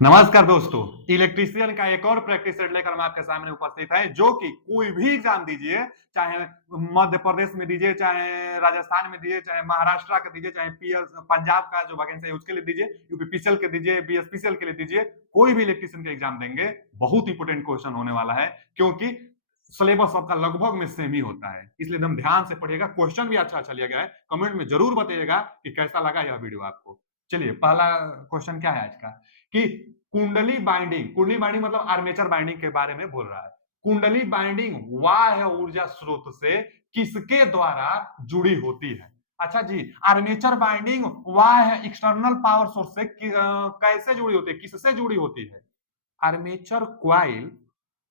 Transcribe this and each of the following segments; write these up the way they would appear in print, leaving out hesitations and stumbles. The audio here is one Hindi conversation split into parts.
नमस्कार दोस्तों, इलेक्ट्रीशियन का एक और प्रैक्टिस सेट लेकर हम आपके सामने उपस्थित है जो कि कोई भी एग्जाम दीजिए, चाहे मध्य प्रदेश में दीजिए, चाहे राजस्थान में दीजिए, चाहे महाराष्ट्र का दीजिए, चाहे पीएल पंजाब का जो वैकेंसी है उसके लिए दीजिए, यूपीपीसीएल के दीजिए, बीएसपीसीएल के लिए दीजिए, कोई भी इलेक्ट्रीशियन का एग्जाम देंगे, बहुत इंपोर्टेंट क्वेश्चन होने वाला है क्योंकि सिलेबस सबका लगभग में सेम ही होता है। इसलिए एकदम ध्यान से पढ़िएगा। क्वेश्चन भी अच्छा लिया गया है। कमेंट में जरूर बताइएगा कि कैसा लगा यह वीडियो आपको। चलिए, पहला क्वेश्चन क्या है आज का कि कुंडली बाइंडिंग मतलब आर्मेचर बाइंडिंग के बारे में बोल रहा है। कुंडली बाइंडिंग बाह्य ऊर्जा स्रोत से किसके द्वारा जुड़ी होती है? अच्छा जी, आर्मेचर बाइंडिंग बाह्य एक्सटर्नल पावर सोर्स से कैसे जुड़ी होती है, किससे जुड़ी होती है? आर्मेचर क्वाइल,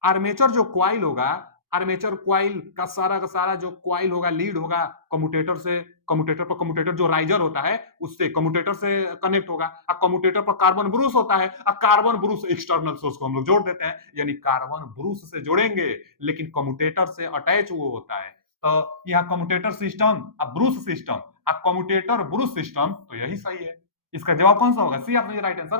आर्मेचर जो क्वाइल होगा, आर्मेचर क्वाइल का सारा जो क्वाइल होगा, लीड होगा कम्यूटेटर से, कम्यूटेटर जो राइजर होता है उससे कम्यूटेटर से कनेक्ट होगा। अब कम्यूटेटर पर कार्बन ब्रूस होता है, अब कार्बन ब्रूस एक्सटर्नल सोर्स को हम लोग जोड़ देते हैं, यानी कार्बन ब्रूस से जोड़ेंगे लेकिन कम्यूटेटर से अटैच वो होता है। तो यहाँ कम्यूटेटर सिस्टम, अब ब्रूस सिस्टम, अब कम्यूटेटर ब्रूस सिस्टम, तो यही सही है। इसका जवाब कौन सा होगा? सी आपने right answer,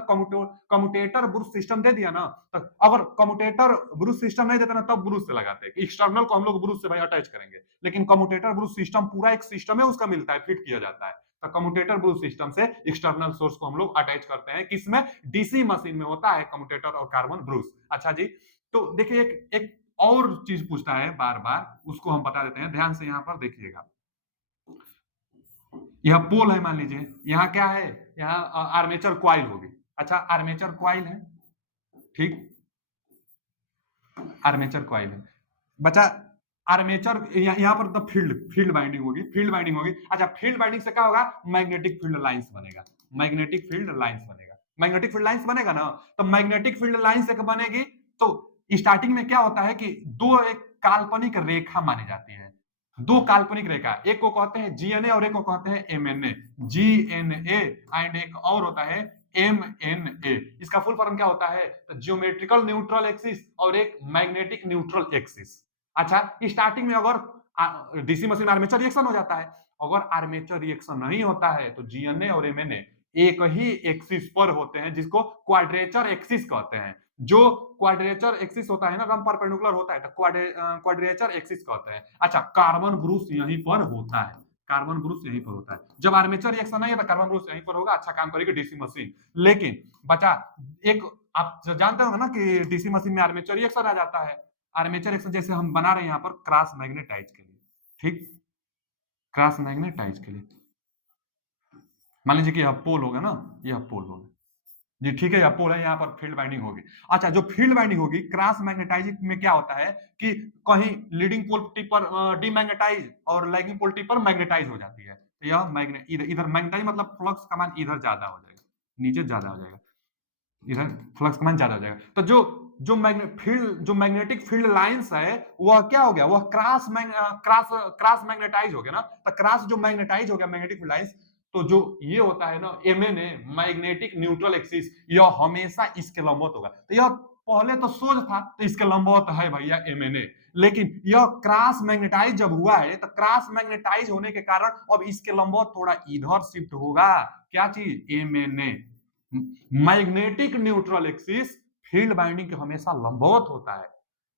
commutator brush system दे दिया ना। तो अगर कम्यूटेटर ब्रूस सिस्टम नहीं देता ना तब ब्रूस से लगाते हैं। एक्सटर्नल को हम लोग ब्रूस से भाई अटैच करेंगे, लेकिन कम्यूटेटर ब्रूस सिस्टम पूरा एक सिस्टम है, उसका मिलता है, फिट किया जाता है। तो कम्यूटेटर ब्रूस सिस्टम से एक्सटर्नल सोर्स को हम लोग अटैच करते हैं, किसमें? डीसी मशीन में होता है कम्यूटेटर और कार्बन ब्रूस। अच्छा जी, तो देखिए एक एक और चीज पूछता है बार बार, उसको हम बता देते हैं, ध्यान से यहां पर देखिएगा। यह पोल है, मान लीजिए यहाँ क्या है, यहाँ आर्मेचर क्वाइल होगी। अच्छा, आर्मेचर क्वाइल है, ठीक, आर्मेचर क्वाइल है बचा। आर्मेचर यहाँ पर तो फील्ड बाइंडिंग होगी, फील्ड बाइंडिंग होगी। अच्छा, फील्ड बाइंडिंग से क्या होगा? मैग्नेटिक फील्ड लाइंस बनेगा, मैग्नेटिक फील्ड लाइंस बनेगा, मैग्नेटिक फील्ड लाइंस बनेगा ना। तो मैग्नेटिक फील्ड लाइंस एक बनेगी, तो स्टार्टिंग में क्या होता है कि दो एक काल्पनिक रेखा मानी जाती है, दो काल्पनिक रेखा, एक को कहते हैं जीएनए और एक को कहते हैं एमएनए। जीएनए एंड एक और होता है एम एन ए। इसका फुल फॉर्म क्या होता है? ज्योमेट्रिकल न्यूट्रल एक्सिस और एक मैग्नेटिक न्यूट्रल एक्सिस। अच्छा, स्टार्टिंग में अगर डीसी मशीन आर्मेचर रिएक्शन हो जाता है, अगर आर्मेचर रिएक्शन नहीं होता है तो जीएनए और एमएनए एक ही एक्सिस पर होते हैं, जिसको क्वाड्रेचर एक्सिस कहते हैं। जो क्वाड्रेचर एक्सिस होता है ना, एकदम परपेंडिकुलर होता है, तो क्वाड्रेचर एक्सिस कहते हैं। अच्छा, कार्बन ब्रूस यहीं पर होता है, कार्बन ब्रूस यहीं पर होता है। जब आर्मेचर रिएक्शन नहीं है तो कार्बन ब्रूस यहीं पर होगा, अच्छा काम करेगी डीसी मशीन। लेकिन बचा एक, आप जानते होंगे ना कि डीसी मशीन में आर्मेचर रिएक्शन आ जाता है। आर्मेचर रिएक्शन जैसे हम बना रहे हैं यहाँ पर क्रॉस मैग्नेटाइज के लिए, ठीक, क्रॉस मैग्नेटाइज के लिए मान लीजिए कि यह पोल होगा ना, यह पोल होगा जी, ठीक है, यह पोल है, यहाँ पर फील्ड बाइंडिंग होगी। अच्छा, जो फील्ड बाइंडिंग होगी क्रॉस मैग्नेटाइजिंग में क्या होता है कि कहीं लीडिंग पोल पर डीमैग्नेटाइज और लैगिंग पोल पर मैग्नेटाइज हो जाती है। तो यह मैग्नेट इधर मैग्नेटाइज मतलब फ्लक्स का मान इधर ज्यादा हो जाएगा, नीचे ज्यादा हो जाएगा, इधर फ्लक्स का मान ज्यादा हो जाएगा। तो जो जो मैग्नेटिक फील्ड लाइंस है वह क्या हो गया? वह क्रॉस मैग्नेटाइज हो गया ना। तो क्रॉस जो मैग्नेटाइज हो गया मैग्नेटिक फील्ड लाइंस, तो जो ये होता है ना एमएनए, मैग्नेटिक न्यूट्रल एक्सिस, यह हमेशा इसके लंबवत होगा। तो यह पहले तो सोज था तो इसके लंबवत है भैया एमएनए, लेकिन यह क्रॉस मैग्नेटाइज जब हुआ है तो क्रॉस मैग्नेटाइज होने के कारण अब इसके लंबवत थोड़ा इधर शिफ्ट होगा। क्या चीज? MNA, magnetic neutral axis field binding के हमेशा लंबवत होता है।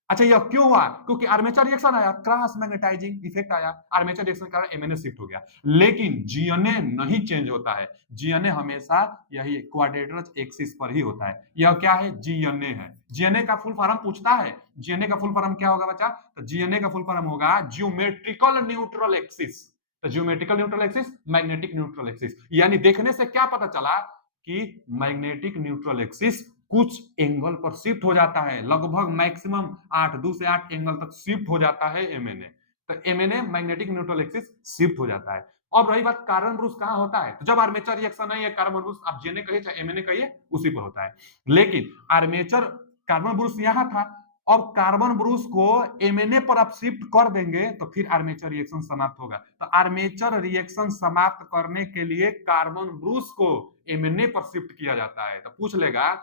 अच्छा, यह क्यों हुआ? क्योंकि आर्मेचर रिएक्शन आया, क्रॉस मैग्नेटाइजिंग इफेक्ट आया, आर्मेचर रिएक्शन के कारण एमएनए शिफ्ट हो गया। लेकिन जीएनए नहीं चेंज होता है, जीएनए हमेशा यही क्वाड्रेटर एक्सिस पर ही होता है। यह क्या है? जीएनए है। जीएनए का फुल फॉर्म पूछता है, जीएनए का फुल फॉर्म क्या होगा बच्चा? तो जीएनए का फुल फॉर्म होगा ज्योमेट्रिकल न्यूट्रल एक्सिस। तो geometrical neutral axis, magnetic neutral axis, यानी देखने से क्या पता चला कि मैग्नेटिक न्यूट्रल एक्सिस कुछ एंगल पर शिफ्ट हो जाता है, लगभग मैक्सिमम 2 से 8 एंगल तक शिफ्ट हो जाता है एमएनए। तो MNA magnetic neutral axis shift हो जाता है। अब रही बात कार्बन ब्रूस कहां होता है, तो जब आर्मेचर रिएक्शन नहीं है कार्बन ब्रूस, आप जीएनए कहिए चाहे एमएनए कहिए, उसी पर होता है। लेकिन आर्मेचर कार्बन ब्रूस यहां था, अब कार्बन ब्रूस को एमएनए पर आप शिफ्ट कर देंगे तो फिर आर्मेचर रिएक्शन समाप्त होगा। तो आर्मेचर रिएक्शन समाप्त करने के लिए कार्बन ब्रूस को एमएनए पर शिफ्ट किया जाता है। तो पूछ लेगा,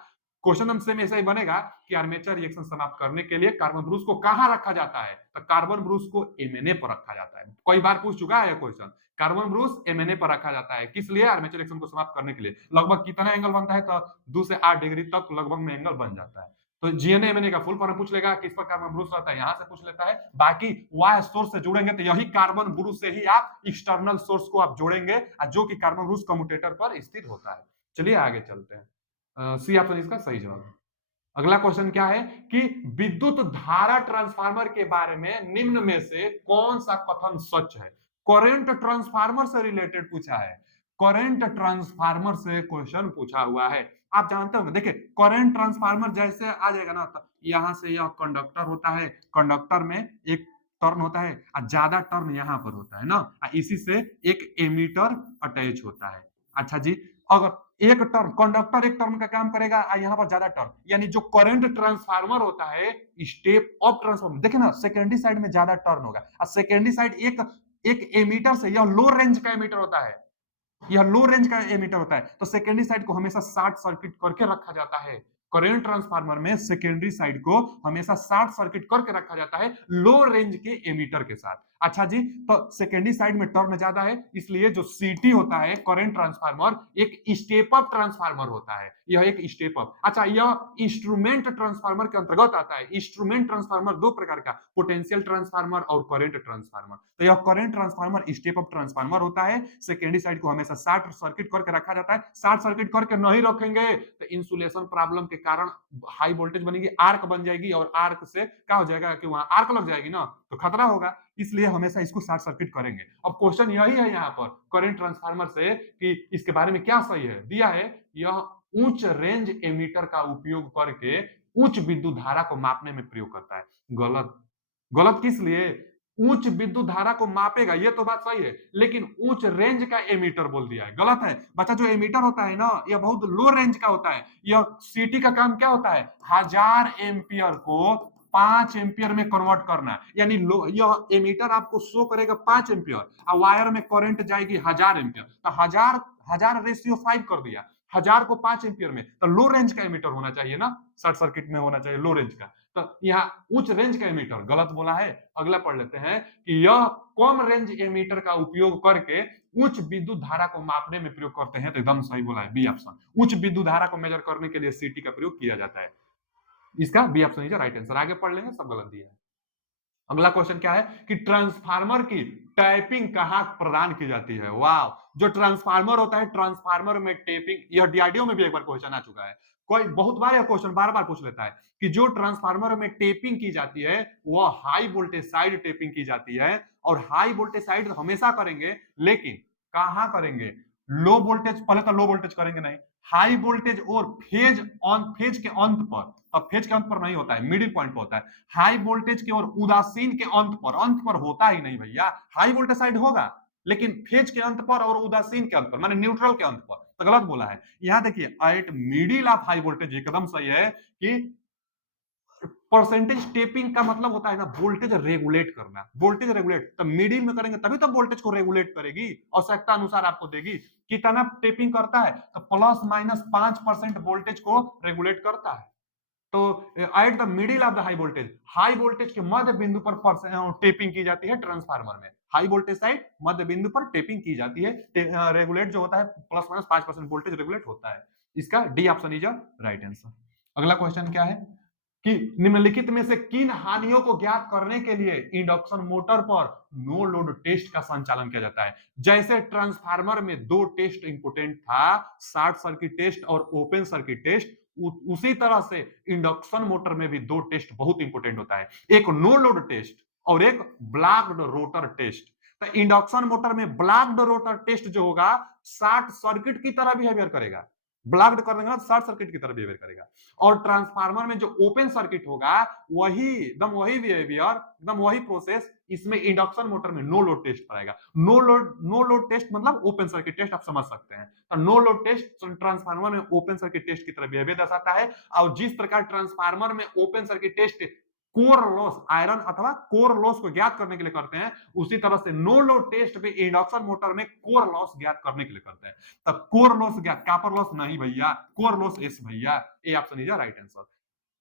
क्वेश्चन हमसे में ऐसा ही बनेगा कि आर्मेचर रिएक्शन समाप्त करने के लिए कार्बन ब्रूस को कहां रखा जाता है? तो कार्बन ब्रूस को एमएनए पर रखा जाता है। कई बार पूछ चुका है यह क्वेश्चन कार्बन ब्रूस एमएनए पर रखा जाता है, किस लिए? आर्मेचर रिएक्शन को समाप्त करने के लिए। लगभग कितना एंगल बनता है? तो 2 से 8 डिग्री तक लगभग में एंगल बन जाता है। तो जीएनए एमएनए का फुल फॉर्म पूछ लेगा, किस पर कार्बन ब्रूस रहता है, यहां से पूछ लेता है। बाकी वाई सोर्स से जुड़ेंगे तो यही कार्बन ब्रूस से ही आप एक्सटर्नल सोर्स को आप जोड़ेंगे, जो कि कार्बन ब्रूस कम्यूटेटर पर स्थित होता है। चलिए आगे चलते हैं। सी ऑप्शन इसका सही जवाब है। अगला क्वेश्चन क्या है कि विद्युत धारा ट्रांसफार्मर के बारे में निम्न में से कौन सा कथन सच है? करंट ट्रांसफार्मर से रिलेटेड पूछा है। करंट ट्रांसफार्मर से क्वेश्चन पूछा हुआ है। आप जानते हो, देखिए करंट ट्रांसफार्मर जैसे आ जाएगा ना, तो यहां से यह कंडक्टर होता है, कंडक्टर में एक टर्न होता है और ज्यादा टर्न यहां पर होता है ना, इसी से एक एमीटर अटैच होता है। अच्छा जी, अगर एक टर्न कंडक्टर एक टर्न का काम करेगा और यहाँ पर ज्यादा टर्न, यानी जो करंट ट्रांसफार्मर होता है स्टेप अप ट्रांसफार्मर, देखिए ना सेकेंडरी साइड में ज्यादा टर्न होगा और सेकेंडरी साइड एक एक एमीटर से, यह लो रेंज का एमीटर होता है, यह लो रेंज का एमीटर होता है, तो सेकेंडरी साइड को हमेशा शॉर्ट सर्किट करके रखा जाता है। करंट ट्रांसफार्मर में सेकेंडरी साइड को हमेशा शॉर्ट सर्किट करके रखा जाता है लो रेंज के एमीटर के साथ। अच्छा जी, तो सेकेंडरी साइड में टर्न ज्यादा है, इसलिए जो सीटी होता है करंट ट्रांसफार्मर एक स्टेप अप ट्रांसफार्मर होता है, यह एक स्टेप अप। अच्छा, यह इंस्ट्रूमेंट ट्रांसफार्मर के अंतर्गत आता है। इंस्ट्रूमेंट ट्रांसफार्मर दो प्रकार का, पोटेंशियल ट्रांसफार्मर और करंट ट्रांसफार्मर। तो यह current transformer step up transformer होता है, सेकेंडरी साइड को हमेशा शॉर्ट सर्किट करके रखा जाता है। शॉर्ट सर्किट करके नहीं रखेंगे तो इंसुलेशन प्रॉब्लम के कारण हाई वोल्टेज बनेगी, आर्क बन जाएगी, और आर्क से क्या हो जाएगा कि वहां आर्क लग जाएगी ना, तो खतरा होगा, इसलिए हमेशा इसको शॉर्ट सर्किट करेंगे। अब क्वेश्चन यही है यहाँ पर करंट ट्रांसफार्मर से कि इसके बारे में क्या सही है, दिया है यह उच्च रेंज एमीटर का उपयोग करके उच्च विद्युत धारा को मापने में प्रयोग करता है। गलत। गलत किस लिए? उच्च विद्युत धारा को मापेगा, ये तो बात सही है, लेकिन उच्च रेंज का एमीटर बोल दिया है, गलत है। बच्चा, जो एमीटर होता है ना, यह बहुत लो रेंज का होता है। यह सीटी का काम क्या होता है? 1000 एम्पियर को 5 एम्पियर में कन्वर्ट करना, यानी यह एमीटर आपको शो करेगा 5 एम्पियर और वायर में करंट जाएगी 1000 एम्पियर, तो 1000 रेशियो 5 कर दिया, 1000 को 5 एम्पियर में, तो लो रेंज का एमीटर होना चाहिए ना, शॉर्ट सर्किट में होना चाहिए लो रेंज का। तो यहाँ उच्च रेंज का एमीटर गलत बोला है। अगला पढ़ लेते हैं कि यह कम रेंज एमीटर का उपयोग करके उच्च विद्युत धारा को मापने में प्रयोग करते हैं, तो एकदम सही बोला है, बी ऑप्शन। उच्च विद्युत धारा को मेजर करने के लिए सीटी का प्रयोग किया जाता है, इसका B option is right answer. आगे पढ़ लेंगे, सब गलत दिया है। अगला क्वेश्चन क्या है कि ट्रांसफार्मर की टैपिंग कहां प्रदान की जाती है? वाह, जो ट्रांसफार्मर होता है, ट्रांसफार्मर में टैपिंग, यह डीआरडीओ में भी एक बार क्वेश्चन आ चुका है, कोई बहुत बार यह क्वेश्चन बार बार पूछ लेता है कि जो ट्रांसफार्मर में टेपिंग की जाती है वह हाई वोल्टेज साइड टेपिंग की जाती है, और हाई वोल्टेज साइड हमेशा करेंगे, लेकिन कहां करेंगे? लो वोल्टेज, पहले तो लो वोल्टेज करेंगे नहीं, हाई वोल्टेज और फेज के अंत पर, अब फेज के अंत पर नहीं होता है, मिडिल पॉइंट पर होता है। हाई वोल्टेज के और उदासीन के अंत पर होता ही नहीं भैया, हाई वोल्टेज साइड होगा लेकिन फेज के अंत पर और उदासीन के अंत पर, माने न्यूट्रल के अंत पर, तो गलत बोला है। यहां देखिए eight middle of high voltage, एकदम सही है कि परसेंटेज टेपिंग का मतलब होता है ना वोल्टेज रेगुलेट करना, वोल्टेज रेगुलेट, तो मिडिल में करेंगे तभी तो वोल्टेज को रेगुलेट करेगी, आवश्यकता अनुसार आपको देगी। कितना टेपिंग करता है? तो प्लस माइनस 5% वोल्टेज को रेगुलेट करता है। तो at the middle of the high voltage के मध्य बिंदु पर टेपिंग की जाती है ट्रांसफार्मर में, हाई वोल्टेज साइड मध्य बिंदु पर टेपिंग की जाती है, रेगुलेट जो होता है प्लस माइनस 5% वोल्टेज रेगुलेट होता है, इसका D option is right answer. अगला क्वेश्चन क्या है कि निम्नलिखित में से किन हानियों को ज्ञात करने के लिए इंडक्शन मोटर पर नो लोड टेस्ट का संचालन किया जाता है? जैसे ट्रांसफार्मर में दो टेस्ट इंपोर्टेंट था, शॉर्ट सर्किट टेस्ट और ओपन सर्किट टेस्ट, उसी तरह से इंडक्शन मोटर में भी दो टेस्ट बहुत इंपोर्टेंट होता है, एक नो लोड टेस्ट और एक ब्लॉक्ड रोटर टेस्ट। तो इंडक्शन मोटर में ब्लॉक्ड रोटर टेस्ट जो होगा शॉर्ट सर्किट की तरह बिहेवियर करेगा, ब्लॉक्ड कर देंगे ना शॉर्ट सर्किट की तरह बिहेवियर करेगा। और ट्रांसफार्मर में जो ओपन सर्किट होगा वही एकदम वही बिहेवियर, एकदम वही प्रोसेस, इसमें इंडक्शन मोटर में नो लोड टेस्ट पड़ेगा। नो लोड टेस्ट मतलब ओपन सर्किट टेस्ट, आप समझ सकते हैं। तो नो लोड टेस्ट ट्रांसफार्मर में ओपन सर्किट टेस्ट की तरह बिहेवियर दर्शाता है, और जिस प्रकार ट्रांसफार्मर में open circuit test core loss, iron अथवा कोर लॉस को ज्ञात करने के लिए करते हैं, उसी तरह से नो लोड टेस्ट भी इंडक्शन मोटर में कोर लॉस ज्ञात करने के लिए करते हैं। तब कोर लॉस ज्ञात, कॉपर लॉस नहीं भैया, कोर लॉस एस भैया, A option is right answer.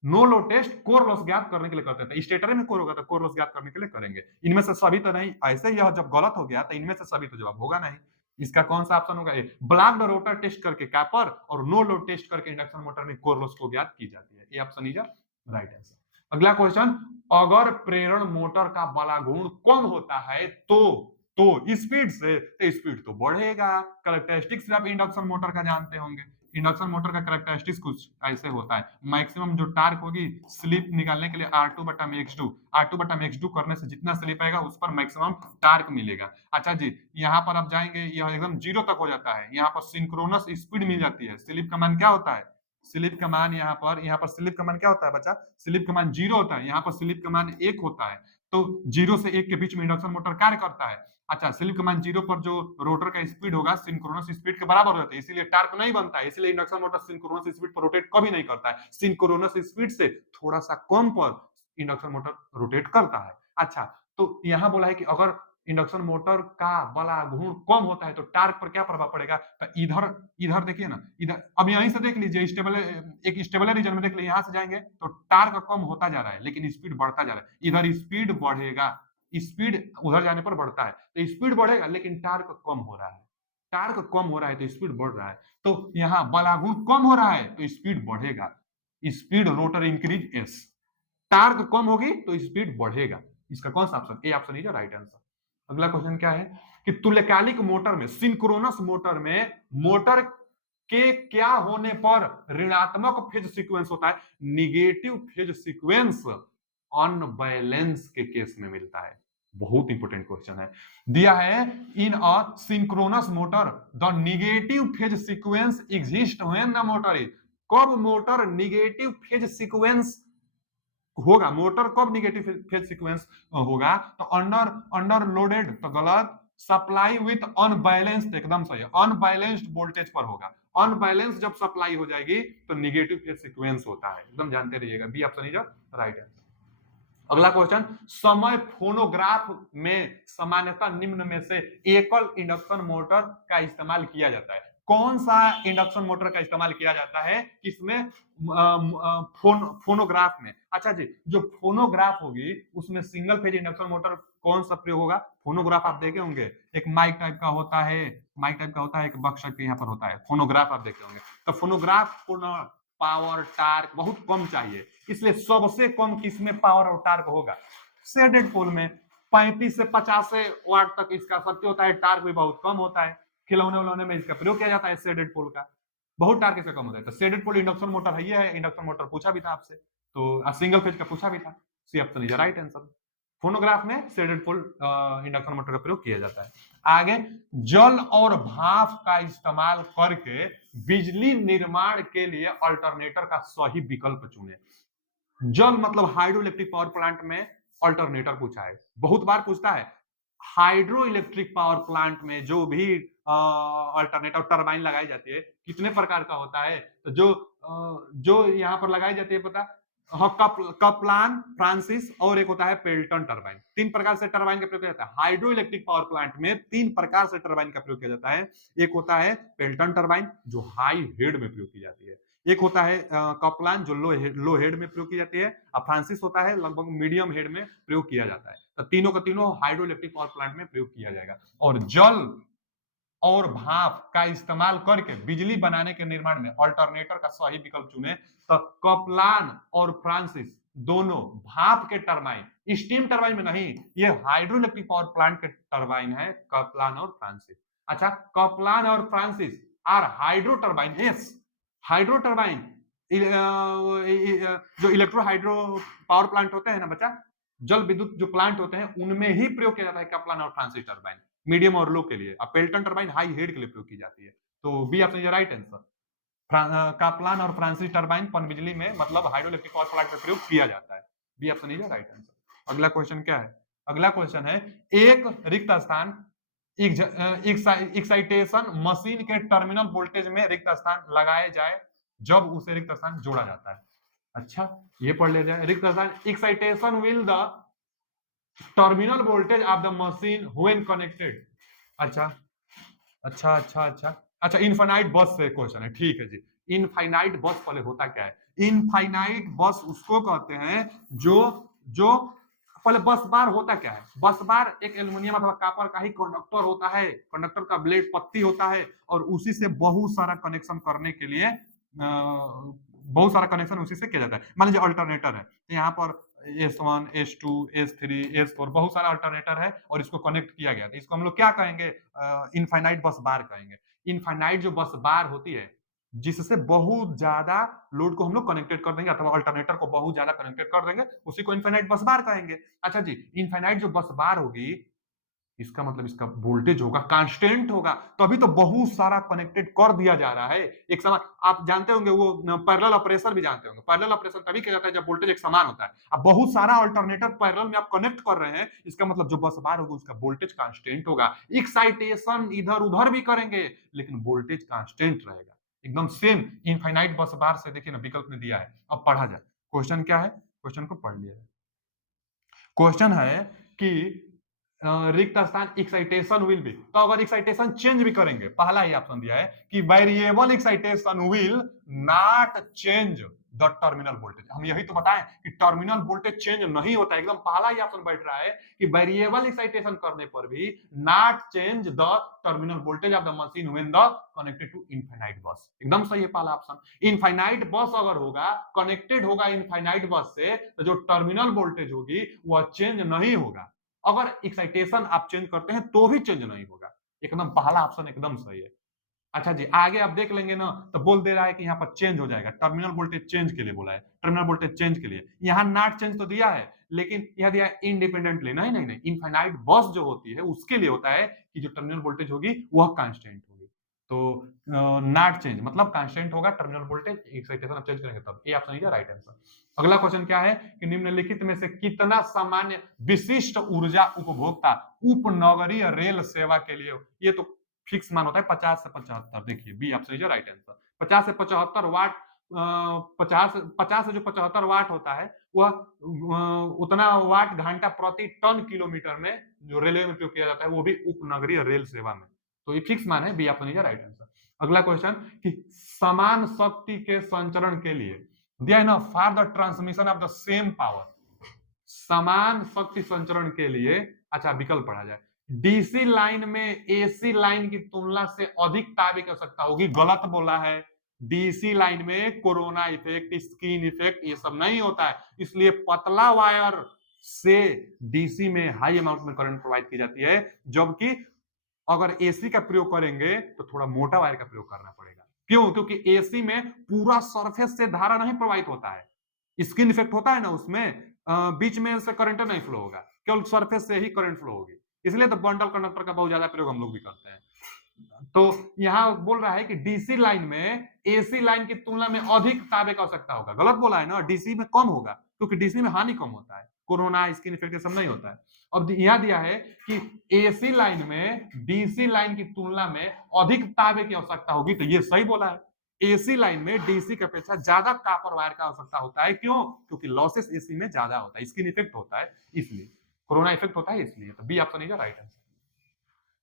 No load test core loss ज्ञात करने के लिए करते थे, स्टेटर में कोर होगा तो कोर लॉस ज्ञात करने के लिए करेंगे। इनमें से सभी तो नहीं, ऐसे ही यह जब गलत हो गया तो इनमें से सभी तो जवाब होगा नहीं। इसका कौन सा ऑप्शन होगा? ब्लॉक्ड रोटर टेस्ट करके कैपर और नो लोड टेस्ट करके इंडक्शन मोटर में कोर लॉस को ज्ञात की जाती है। ये ऑप्शन इज राइट आंसर। अगला क्वेश्चन, अगर प्रेरण मोटर का बला गुण कम होता है तो स्पीड से, तो स्पीड तो बढ़ेगा। कैरेक्टरिस्टिक्स आप इंडक्शन मोटर का जानते होंगे, इंडक्शन मोटर का कैरेक्टरिस्टिक्स कुछ ऐसे होता है। मैक्सिमम जो टार्क होगी स्लिप निकालने के लिए R2 बटा x2, R2 बटा x2 करने से जितना स्लिप आएगा उस पर मैक्सिमम टार्क मिलेगा। अच्छा जी, यहाँ पर आप जाएंगे, यह एकदम 0 तक हो जाता है, यहाँ पर सिंक्रोनस स्पीड मिल जाती है। स्लिप का मान क्या होता है? स्लिप का मान यहाँ पर स्लिप का मान क्या होता है बच्चा? स्लिप का मान 0 होता है, यहाँ पर स्लिप का मान 1 होता है। तो 0 से 1 के बीच में इंडक्शन मोटर कार्य करता है। अच्छा, स्लिप का मान 0 पर जो रोटर का स्पीड होगा सिंक्रोनस स्पीड के बराबर हो जाता है, इसीलिए टार्क नहीं बनता है। इसीलिए इंडक्शन मोटर सिंक्रोनस स्पीड पर रोटेट कभी नहीं करता है। सिंक्रोनस स्पीड से थोड़ा सा कम पर इंडक्शन मोटर रोटेट करता है। अच्छा, तो यहां बोला है कि अगर इंडक्शन मोटर का बला गुण कम होता है तो टार्क पर क्या प्रभाव पड़ेगा? तो इधर इधर देखिए ना, इधर अब यहीं से देख लीजिए, स्टेबल एक स्टेबल रीजन में देख लीजिए, यहां से जाएंगे तो टार्क कम होता जा रहा है लेकिन स्पीड बढ़ता जा रहा है। इधर स्पीड बढ़ेगा, स्पीड उधर जाने पर बढ़ता है, तो स्पीड बढ़ेगा लेकिन टार्क कम हो रहा है। टार्क कम हो रहा है तो स्पीड बढ़ रहा है। तो यहाँ बला गुण कम हो रहा है तो स्पीड बढ़ेगा। Speed rotor increases, torque कम होगी तो स्पीड बढ़ेगा। इसका कौन सा option? A option is right answer. अगला क्वेश्चन क्या है कि तुल्यकालिक मोटर में, सिंक्रोनस मोटर में, मोटर के क्या होने पर ऋणात्मक फेज सीक्वेंस होता है? निगेटिव फेज सीक्वेंस अनबैलेंस के केस में मिलता है। बहुत इंपोर्टेंट क्वेश्चन है, दिया है in a synchronous motor the negative phase sequence exist when the motor is, कब मोटर निगेटिव फेज सीक्वेंस होगा, मोटर कब निगेटिव फेज सीक्वेंस होगा? तो अंडर अंडर लोडेड तो गलत, सप्लाई विथ अनबैलेंस्ड एकदम सही है, अनबैलेंस्ड वोल्टेज पर होगा। अनबैलेंस जब सप्लाई हो जाएगी तो निगेटिव फेज सीक्वेंस होता है, एकदम जानते रहिएगा। B option is right answer. अगला क्वेश्चन, समय फोनोग्राफ में सामान्यतः निम्न में से एकल इंडक्शन मोटर का इस्तेमाल किया जाता है। कौन सा इंडक्शन मोटर का इस्तेमाल किया जाता है किसमें? फोनोग्राफ में। अच्छा जी, जो फोनोग्राफ होगी उसमें सिंगल फेज इंडक्शन मोटर कौन सा प्रयोग होगा? फोनोग्राफ आप देखे होंगे, एक माइक टाइप का होता है, माइक टाइप का होता है, एक बक्स के यहाँ पर होता है, फोनोग्राफ आप देखे होंगे। तो फोनोग्राफ को पावर टार्क बहुत कम चाहिए, इसलिए सबसे कम किसमें पावर और टार्क होगा? शेडेड पोल में। 35 से 50 वाट तक इसका शक्ति होता है, टार्क भी बहुत कम होता है। खिलौने उलौने में इसका प्रयोग किया जाता है शेडेड पोल का, बहुत टार्क इसका कम होता है। तो शेडेड पोल इंडक्शन मोटर है, ये है इंडक्शन मोटर, पूछा भी था आपसे, तो सिंगल फेज का पूछा भी था। C option is right answer. Phonograph में शेडेड पोल इंडक्शन मोटर का प्रयोग किया जाता है। आगे, जल और भाप का इस्तेमाल करके बिजली निर्माण के लिए अल्टरनेटर का सही विकल्प चुने। जल मतलब हाइड्रो इलेक्ट्रिक पावर प्लांट में अल्टरनेटर पूछा है, बहुत बार पूछता है। हाइड्रो इलेक्ट्रिक पावर प्लांट में जो भी अल्टरनेटर टरबाइन लगाई जाती है कितने प्रकार का होता है? तो जो यहाँ पर लगाई जाती है पता, हाँ, कपलान, फ्रांसिस और एक होता है पेल्टन टरबाइन। 3 प्रकार से टरबाइन का प्रयोग किया जाता है। हाइड्रो इलेक्ट्रिक पावर प्लांट में 3 प्रकार से टरबाइन का प्रयोग किया जाता है। एक होता है पेल्टन टरबाइन जो हाई हेड में प्रयोग की जाती है, एक होता है कपलान जो लो हेड में प्रयोग की जाती है, और फ्रांसिस होता है लगभग मीडियम हेड में प्रयोग किया जाता है। तो तीनों का तीनों हाइड्रो इलेक्ट्रिक पावर प्लांट में प्रयोग किया जाएगा। और जल और भाप का इस्तेमाल करके बिजली बनाने के निर्माण में अल्टरनेटर का सही विकल्प चुने। तो कपलान और फ्रांसिस दोनों भाप के टरबाइन, स्टीम टरबाइन में नहीं, ये हाइड्रो इलेक्ट्रिक पावर प्लांट के टरबाइन है, कपलान और फ्रांसिस। अच्छा, कपलान और Francis are hydro turbine, yes, hydro turbine जो इलेक्ट्रो हाइड्रो पावर प्लांट होते हैं ना बच्चा, जल विद्युत जो प्लांट होते हैं उनमें ही प्रयोग किया जाता है कपलान और फ्रांसिस टरबाइन, मीडियम और लो के लिए। अब पेल्टन टरबाइन हाई हेड के लिए प्रयोग की जाती है। तो B option is right answer. Kaplan और फ्रांसिस टरबाइन पनबिजली में मतलब हाइड्रो इलेक्ट्रिक पावर प्लांट में प्रयोग किया जाता है। B option is right answer. अगला क्वेश्चन क्या है? अगला क्वेश्चन है, एक रिक्त स्थान एक्साइटेशन मशीन के टर्मिनल वोल्टेज में रिक्त स्थान लगाए जाए जब उसे रिक्त स्थान जोड़ा जाता है। अच्छा, ये पढ़ ले जाए, रिक्त स्थान excitation will the terminal voltage of the machine when connected. अच्छा अच्छा अच्छा अच्छा अच्छा, इनफाइनाइट बस से क्वेश्चन है, ठीक है जी। इनफाइनाइट बस पहले होता क्या है? इनफाइनाइट बस उसको कहते हैं जो जो पहले बस बार होता क्या है? बस बार एक एल्युमिनियम अथवा कॉपर का ही कंडक्टर होता है, कंडक्टर का ब्लेड पत्ती होता है और उसी से बहुत सारा कनेक्शन करने के लिए बहुत सारा कनेक्शन उसी से किया जाता है। मान लीजिए अल्टरनेटर है, यहाँ पर S1, S2, S3, S4 बहुत सारा अल्टरनेटर है और इसको कनेक्ट किया गया। तो इसको हम लोग क्या कहेंगे? इनफाइनाइट बस बार कहेंगे। इनफाइनाइट जो बस बार होती है जिससे बहुत ज्यादा लोड को हम लोग कनेक्टेड कर देंगे अथवा अल्टरनेटर को बहुत ज्यादा कनेक्टेड कर देंगे, उसी को इनफाइनाइट बस बार कहेंगे। अच्छा जी, इनफाइनाइट जो बस बार होगी इसका मतलब इसका वोल्टेज होगा कांस्टेंट होगा, तभी तो बहुत सारा कनेक्टेड कर दिया जा रहा है एक समान। आप जानते होंगे वो पैरेलल ऑपरेशन भी जानते होंगे, पैरेलल ऑपरेशन तभी किया जाता है जब वोल्टेज एक समान होता है। अब बहुत सारा अल्टरनेटर पैरेलल में आप कनेक्ट कर रहे हैं, इसका मतलब जो बस बार होगा उसका वोल्टेज कांस्टेंट होगा। एक्साइटेशन इधर उधर भी करेंगे लेकिन वोल्टेज कांस्टेंट रहेगा एकदम सेम। इनफाइनाइट बस बार से देखिए ना विकल्प में दिया है, अब पढ़ा जाए। क्वेश्चन क्या है? क्वेश्चन को पढ़ लिया जाए। क्वेश्चन है कि रिक्त स्थान एक्साइटेशन विल बी, तो अगर एक्साइटेशन चेंज भी करेंगे, पहला ही ऑप्शन दिया है कि variable excitation will not change the terminal voltage. हम यही तो बताएं कि टर्मिनल वोल्टेज चेंज नहीं होता, एकदम पहला ही ऑप्शन बैठ रहा है कि वेरिएबल एक्साइटेशन करने पर भी not change the terminal voltage of the machine when the connected to infinite bus. एकदम सही है पहला ऑप्शन। इनफाइनाइट बस अगर होगा, कनेक्टेड होगा इनफाइनाइट बस से, तो जो टर्मिनल वोल्टेज होगी वह चेंज नहीं होगा। अगर एक्साइटेशन आप चेंज करते हैं तो भी चेंज नहीं होगा। एकदम पहला ऑप्शन एकदम सही है। अच्छा जी, आगे आप देख लेंगे ना तो बोल दे रहा है कि यहाँ पर चेंज हो जाएगा, टर्मिनल वोल्टेज चेंज के लिए बोला है, टर्मिनल वोल्टेज चेंज के लिए। यहाँ नॉट चेंज तो दिया है लेकिन यह दिया है इंडिपेंडेंटली। नहीं नहीं नहीं, इनफाइनाइट बस जो होती है उसके लिए होता है कि जो टर्मिनल वोल्टेज होगी वह कांस्टेंट होगी। तो नॉट चेंज मतलब कांस्टेंट होगा टर्मिनल वोल्टेज, एक्साइटेशन आप चेंज करेंगे तब। ये ऑप्शन इज राइट आंसर। अगला क्वेश्चन क्या है कि निम्नलिखित में से कितना सामान्य विशिष्ट ऊर्जा उपभोक्ता उपनगरीय रेल सेवा के लिए, ये तो फिक्स मान होता है 50 से 75। देखिए B option is right answer. 50 से 75 वाट, 50 से जो 75 वाट होता है वह उतना वाट घंटा प्रति टन किलोमीटर में जो रेलवे में उपयोग किया जाता है, वो भी उपनगरीय रेल सेवा में। तो ये फिक्स मान है, B option is right answer. अगला क्वेश्चन कि समान शक्ति के संचरण के लिए दिया है ना, for the transmission of the same power, समान शक्ति संचरण के लिए। अच्छा विकल्प पढ़ा जाए। डीसी लाइन में एसी लाइन की तुलना से अधिक ताप की आवश्यकता होगी, गलत बोला है। डीसी लाइन में कोरोना इफेक्ट, स्किन इफेक्ट ये सब नहीं होता है, इसलिए पतला वायर से डीसी में हाई अमाउंट में करंट प्रोवाइड की जाती है, जबकि अगर एसी का प्रयोग करेंगे तो थोड़ा मोटा वायर का प्रयोग करना पड़ेगा। क्यों? क्योंकि एसी में पूरा सरफेस से धारा नहीं प्रवाहित होता है, स्किन इफेक्ट होता है ना उसमें, बीच में से करंट नहीं फ्लो होगा, केवल सरफेस से ही करंट फ्लो होगी। इसलिए तो बंडल कंडक्टर का बहुत ज्यादा प्रयोग हम लोग भी करते हैं। तो यहाँ बोल रहा है कि डीसी लाइन में एसी लाइन की तुलना में अधिक ताप की आवश्यकता होगा, गलत बोला है ना, डीसी में कम होगा क्योंकि डीसी में हानि कम होता है, कोरोना स्किन इफेक्ट सब नहीं होता है। अब यहाँ दिया है कि एसी लाइन में डीसी लाइन की तुलना में अधिक ताप की आवश्यकता होगी, तो ये सही बोला है। एसी लाइन में डीसी की अपेक्षा ज्यादा कॉपर वायर का आवश्यकता होता है। क्यों? क्योंकि लॉसेस एसी में ज्यादा होता है, स्किन इफेक्ट होता है इसलिए, कोरोना इफेक्ट होता है इसलिए। तो B option is right answer.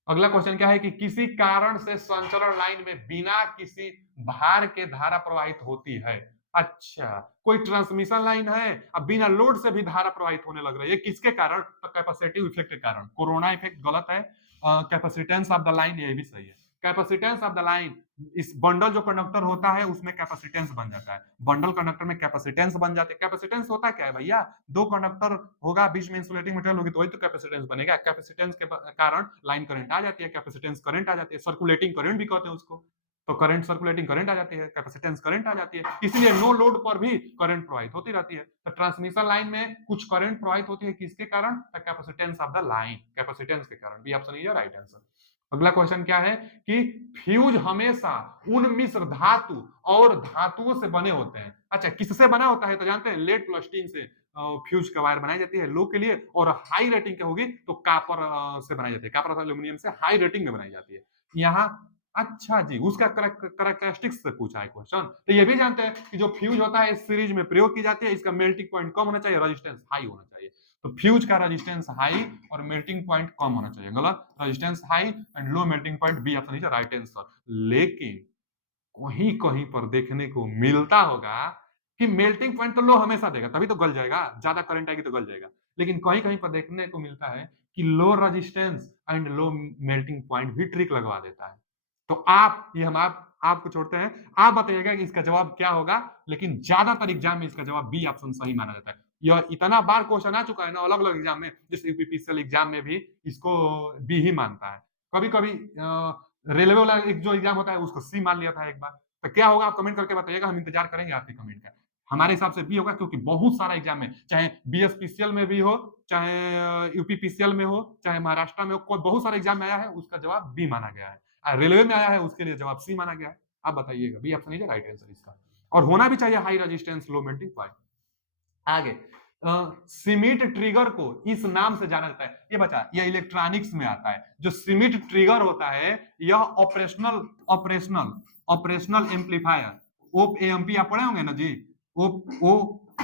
अगला क्वेश्चन क्या है कि किसी कारण से संचरण लाइन में बिना किसी भार के धारा प्रवाहित होती है। अच्छा, कोई ट्रांसमिशन लाइन है, अब बिना लोड से भी धारा प्रवाहित होने लग रही है, किसके कारण? तो कैपेसिटिव इफेक्ट के कारण। कोरोना इफेक्ट गलत है, कैपेसिटेंस ऑफ द लाइन ये भी सही है। कैपेसिटेंस ऑफ द लाइन, इस बंडल जो कंडक्टर होता है उसमें कैपेसिटेंस बन जाता है, बंडल कंडक्टर में कैपेसिटेंस बन जाते हैं। कैपेसिटेंस होता क्या है भैया? दो कंडक्टर होगा, बीच में इंसुलेटिंग मटेरियल होगी तो वही तो कैपेसिटेंस बनेगा। कैपेसिटेंस के कारण लाइन करंट आ जाती है, कैपेसिटेंस करंट आ जाती है, सर्कुलेटिंग करंट भी कहते हैं उसको। तो करंट सर्कुलेटिंग करंट आ जाती है, कैपेसिटेंस करंट आ जाती है, इसलिए नो लोड पर भी करंट प्रवाहित होती रहती है। तो ट्रांसमिशन लाइन में कुछ करंट प्रवाहित होती है, किसके कारण? Capacitance of the line, capacitance के कारण। B option is right answer. अगला क्वेश्चन क्या है कि फ्यूज हमेशा उन मिश्र धातु और धातुओं से बने होते हैं। अच्छा, किससे बना होता है? तो जानते हैं लेड प्लस टिन से फ्यूज का वायर बनाई जाती है लो के लिए, और हाई रेटिंग की होगी तो कॉपर से बनाई जाती है, कॉपर और एल्यूमिनियम से हाई रेटिंग में बनाई जाती है यहाँ। अच्छा जी, उसका करेक्टरिस्टिक्स से पूछा है क्वेश्चन। तो ये भी जानते हैं कि जो फ्यूज होता है इस सीरीज में प्रयोग की जाती है, इसका मेल्टिंग पॉइंट कम होना चाहिए, रेजिस्टेंस हाई होना चाहिए। तो फ्यूज का रेजिस्टेंस हाई और मेल्टिंग पॉइंट कम होना चाहिए, गलत। Resistance high and low melting point, B option is right answer. लेकिन कहीं कहीं पर देखने को मिलता होगा कि मेल्टिंग पॉइंट तो लो हमेशा देगा, तभी तो गल जाएगा, ज्यादा करंट आएगी तो गल जाएगा। लेकिन कहीं कहीं पर देखने को मिलता है कि low resistance and low melting point भी ट्रिक लगवा देता है। तो आप ये हम आपको छोड़ते हैं, आप बताइएगा कि इसका जवाब क्या होगा। लेकिन ज्यादातर एग्जाम में इसका जवाब बी ऑप्शन सही माना जाता है। यह इतना बार क्वेश्चन आ चुका है ना अलग अलग एग्जाम में, जैसे यूपीपीसीएल एग्जाम में भी इसको बी ही मानता है। कभी कभी रेलवे वाला एक जो एग्जाम होता है उसको सी मान लिया था एक बार। तो क्या होगा आप कमेंट करके बताइएगा, हम इंतजार करेंगे आपके कमेंट का। हमारे हिसाब से बी होगा, क्योंकि बहुत सारा एग्जाम में, चाहे बीएसपीसीएल में भी हो, चाहे यूपीपीसीएल में हो, चाहे महाराष्ट्र में हो, कोई बहुत सारे एग्जाम में आया है, उसका जवाब बी माना गया है। रेलवे में आया है उसके लिए जवाब सी माना गया है। आप बताइएगा, B option is right answer इसका। और होना भी चाहिए high resistance low melting point. आगे सिमिट ट्रिगर को इस नाम से जाना जाता है। ये बचा, यह इलेक्ट्रॉनिक्स में आता है। जो सिमिट ट्रिगर होता है यह ऑपरेशनल ऑपरेशनल ऑपरेशनल एम्पलीफायर, ओएएमपी आप पढ़े होंगे ना जी, ओ ओ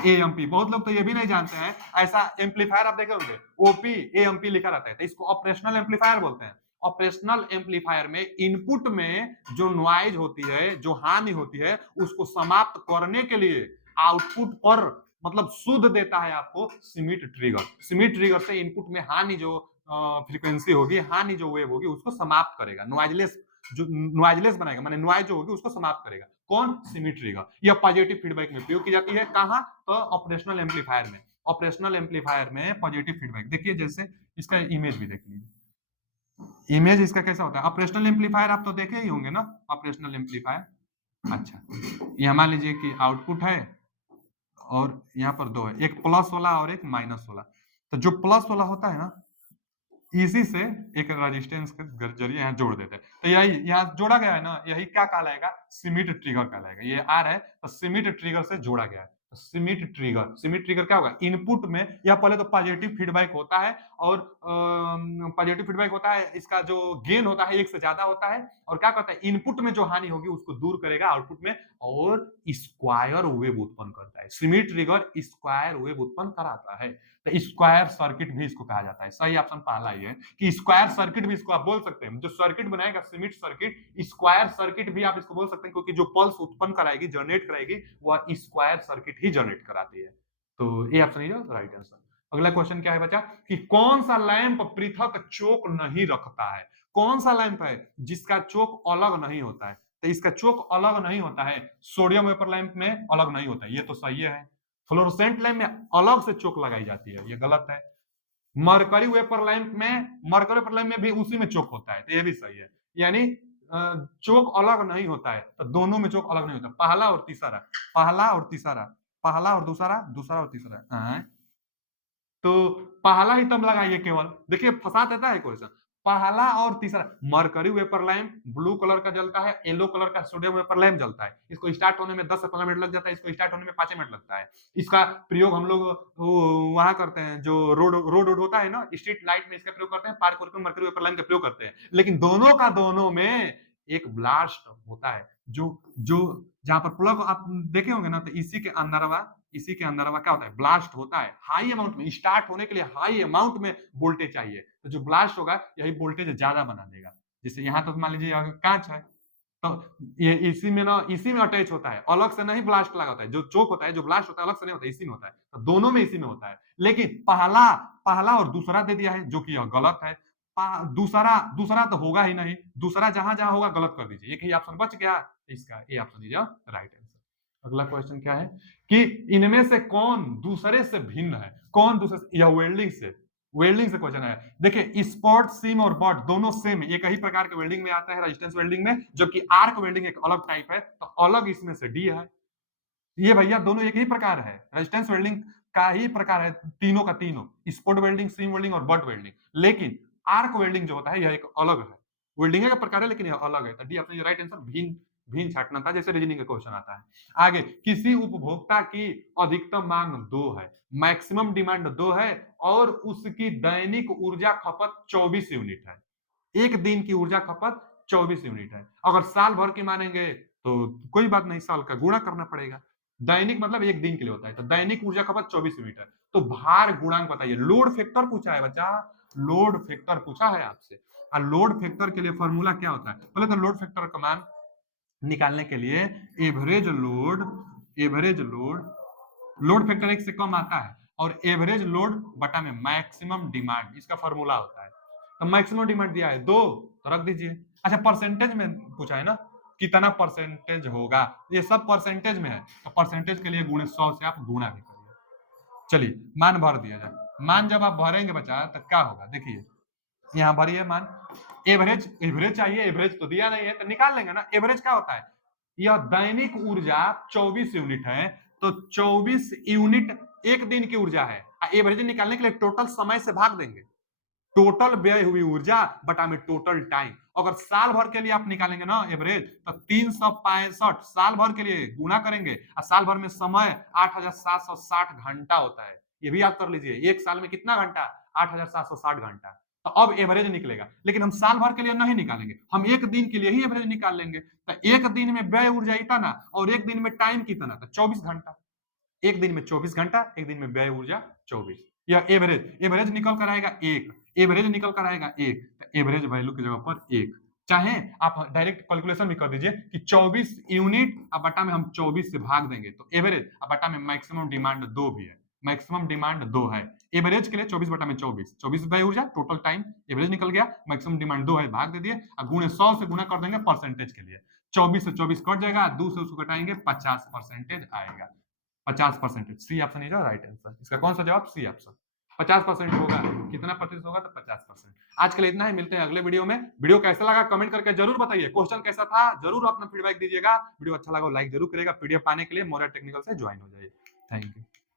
एएमपी। बहुत लोग तो ये भी नहीं जानते हैं, ऐसा एम्पलीफायर आप देखे होंगे ओपी एएमपी लिखा रहता है, तो इसको ऑपरेशनल एम्पलीफायर बोलते हैं। ऑपरेशनल एम्पलीफायर में इनपुट में जो नॉइज होती है, जो हानि होती है, उसको समाप्त करने के लिए आउटपुट पर मतलब शुद्ध देता है आपको सिमिट ट्रिगर। सिमिट ट्रिगर से इनपुट में हानि जो फ्रीक्वेंसी होगी, हानि जो वेव होगी उसको समाप्त करेगा, नॉइजलेस जो नॉइजलेस बनाएगा, माने नॉइज जो होगी उसको समाप्त करेगा। कौन? Schmitt trigger. यह पॉजिटिव फीडबैक में प्रयोग की जाती है। कहां? तो ऑपरेशनल एम्पलीफायर में। ऑपरेशनल एम्पलीफायर में पॉजिटिव फीडबैक देखिए, जैसे इसका इमेज भी देख लीजिए। इमेज इसका कैसा होता है? ऑपरेशनल एम्पलीफायर आप तो देखे ही होंगे ना, ऑपरेशनल एम्पलीफायर। अच्छा, ये मान लीजिए कि आउटपुट है और यहाँ पर दो है, एक प्लस वाला और एक माइनस वाला। तो जो प्लस वाला होता है ना, इसी से एक रेजिस्टेंस के जरिए यहाँ जोड़ देते हैं। तो यही यहाँ जोड़ा गया है ना, यही क्या कहलाएगा? सिमिट ट्रिगर कहलाएगा। ये आर है तो सिमिट ट्रिगर से जोड़ा गया है। सिमिट ट्रिगर, सिमिट ट्रिगर क्या होगा? इनपुट में यह पहले तो पॉजिटिव फीडबैक होता है, और पॉजिटिव फीडबैक होता है, इसका जो गेन होता है एक से ज्यादा होता है, और क्या कहता है इनपुट में जो हानि होगी उसको दूर करेगा आउटपुट में, और स्क्वायर वेव उत्पन्न करता है। सिमिट ट्रिगर स्क्वायर वेव उत्पन्न कराता है। तो स्क्वायर सर्किट भी इसको कहा जाता है। सही ऑप्शन पहला ही है कि स्क्वायर सर्किट भी इसको आप बोल सकते हैं। जो सर्किट बनाएगा सिमिट सर्किट, स्क्वायर सर्किट भी आप इसको बोल सकते हैं, क्योंकि जो पल्स उत्पन्न कराएगी, जनरेट कराएगी, वह स्क्वायर सर्किट ही जनरेट कराती है। तो ये ऑप्शन इज राइट आंसर। अगला क्वेश्चन क्या है बच्चा कि कौन सा लैंप पृथक चोक नहीं रखता है? कौन सा लैंप है जिसका चोक अलग नहीं होता है? तो इसका चोक अलग नहीं होता है। सोडियम वेपर लैंप में अलग नहीं होता है, ये तो सही है। फ्लोरोसेंट लैंप में अलग से चोक लगाई जाती है, ये गलत है। मरकरी वेपर लैंप में, मरकरी वेपर लैंप में भी उसी में चोक होता है, तो ये भी सही है। यानी चोक अलग नहीं होता है, तो दोनों में चोक अलग नहीं होता। पहला और तीसरा, पहला और तीसरा, पहला और दूसरा, दूसरा और तीसरा। तो पहला ही तब लगाइए केवल, देखिए फंसा देता है क्वेश्चन। पहला और तीसरा, mercury vapour lamp blue colour का जलता है, येलो कलर का सोडियम वेपर लैंप जलता है। इसको स्टार्ट होने में 10 से 15 मिनट लग जाता है, इसको स्टार्ट होने में 5 मिनट लगता है। इसका प्रयोग हम लोग वहां करते हैं, जो रोड रोड रोड होता है ना, स्ट्रीट लाइट में इसका प्रयोग करते हैं, पार्क वर्क में मरकरी वेपर लैंप का प्रयोग करते हैं। लेकिन दोनों का दोनों में एक ब्लास्ट होता है, जो जो जहां पर प्लग आप देखे होंगे ना, तो इसी के अंदर क्या होता है? ब्लास्ट होता है हाई अमाउंट में। स्टार्ट होने के लिए हाई अमाउंट में वोल्टेज चाहिए, तो जो ब्लास्ट होगा यही वोल्टेज ज्यादा बना देगा। जैसे यहाँ तो मान लीजिए कांच है, तो ये इसी में अटैच होता है, अलग से नहीं ब्लास्ट लगा होता है। जो चोक होता है, जो ब्लास्ट होता है, अलग से नहीं होता है, इसी में होता है। तो दोनों में इसी में होता है। लेकिन पहला पहला और दूसरा दे दिया है, जो कि यह गलत है। दूसरा दूसरा तो होगा ही नहीं, दूसरा जहां जहां होगा गलत कर दीजिए, एक ही ऑप्शन बच गया, इसका ए ऑप्शन इज राइट आंसर। अगला क्वेश्चन क्या है कि इनमें से कौन दूसरे से भिन्न है? कौन दूसरे से? यह वेल्डिंग से, वेल्डिंग से क्वेश्चन है। देखिए स्पॉट सीम और बट दोनों सेम एक ही प्रकार के वेल्डिंग में आता है, रेजिस्टेंस वेल्डिंग में, जबकि आर्क वेल्डिंग एक अलग टाइप है, तो अलग इसमें से डी है। ये भैया दोनों एक ही प्रकार है, रेजिस्टेंस वेल्डिंग का ही प्रकार है, तीनों का तीनों, स्पॉट वेल्डिंग, सीम वेल्डिंग और बट वेल्डिंग। लेकिन आर्क वेल्डिंग जो होता है यह एक अलग है, वेल्डिंग का प्रकार है लेकिन यह अलग है। तो डी अपने राइट आंसर। भिन्न भिन्न छाटना था, जैसे रीजनिंग का क्वेश्चन आता है। आगे, किसी उपभोक्ता की अधिकतम मांग 2 है, मैक्सिमम डिमांड 2 है, और उसकी दैनिक ऊर्जा खपत 24 यूनिट है। एक दिन की ऊर्जा खपत 24 यूनिट है। अगर साल भर की मानेंगे तो कोई बात नहीं, साल का गुणा करना पड़ेगा। दैनिक मतलब एक दिन के लिए होता है, तो दैनिक ऊर्जा खपत 24 यूनिट है। तो भार गुणांक बताइए। लोड फैक्टर पूछा है बच्चा, लोड फैक्टर पूछा है आपसे। और लोड फैक्टर के लिए फॉर्मूला क्या होता है? पहले तो लोड फैक्टर का मान निकालने के लिए एवरेज लोड, लोड फैक्टर 1 से कम आता है, और एवरेज लोड बटा में मैक्सिमम डिमांड, इसका फॉर्मूला होता है। तो मैक्सिमम डिमांड दिया है 2, तो रख दीजिए। अच्छा, परसेंटेज में पूछा है ना, कितना परसेंटेज होगा, ये सब परसेंटेज में है, तो परसेंटेज के लिए गुणे 100 से आप गुणा भी करिए। चलिए मान भर दिया जाए। मान जब आप भरेंगे बच्चा तो क्या होगा, देखिए यहाँ भरिए मान। एवरेज, एवरेज चाहिए, एवरेज तो दिया नहीं है तो निकाल लेंगे ना। एवरेज क्या होता है, यह दैनिक ऊर्जा 24 यूनिट है, तो 24 यूनिट एक दिन की ऊर्जा है। एवरेज निकालने के लिए टोटल समय से भाग देंगे, टोटल व्यय हुई ऊर्जा बटा में टोटल टाइम। अगर साल भर के लिए आप निकालेंगे ना एवरेज, तो 365 साल भर के लिए गुणा करेंगे, और साल भर में समय 8760 घंटा होता है। ये भी याद कर लीजिए, एक साल में कितना घंटा, 8760 घंटा। तो अब एवरेज निकलेगा, लेकिन हम साल भर के लिए नहीं निकालेंगे, हम एक दिन के लिए ही एवरेज निकाल लेंगे। तो एक दिन में व्यय ऊर्जा इतना, और एक दिन में टाइम कितना, तो 24 घंटा। एक दिन में 24 घंटा, एक दिन में व्यय ऊर्जा 24। या एवरेज, एवरेज निकल कर आएगा 1, एवरेज निकल कर आएगा 1, तो एवरेज वैल्यू की जगह पर 1। चाहे आप डायरेक्ट कैलकुलेशन भी कर दीजिए कि 24 यूनिट अब बटा में हम 24 से भाग देंगे, तो एवरेज अब बटा में मैक्सिमम डिमांड 2 भी है, मैक्सिमम डिमांड 2 है। एवरेज के लिए 24 बटा में 24, 24 व्यय ऊर्जा टोटल टाइम, एवरेज निकल गया, मैक्सिमम डिमांड 2 है, भाग दे दिए, और गुणे 100 से गुणा कर देंगे परसेंटेज के लिए। 24 से 24 कट जाएगा, 2 से उसको घटाएंगे, 50% आएगा। 50%, C option is right answer. इसका कौन सा जवाब, सी ऑप्शन। 50% होगा, कितना प्रतिशत होगा, तो 50%। आज के लिए इतना ही, मिलते हैं अगले वीडियो में। वीडियो कैसा लगा कमेंट करके जरूर बताइए, क्वेश्चन कैसा था जरूर अपना फीडबैक दीजिएगा। वीडियो अच्छा लगा लाइक जरूर करेगा। पीडीएफ पाने के लिए मोरिया टेक्निकल से ज्वाइन हो जाइए। Thank you.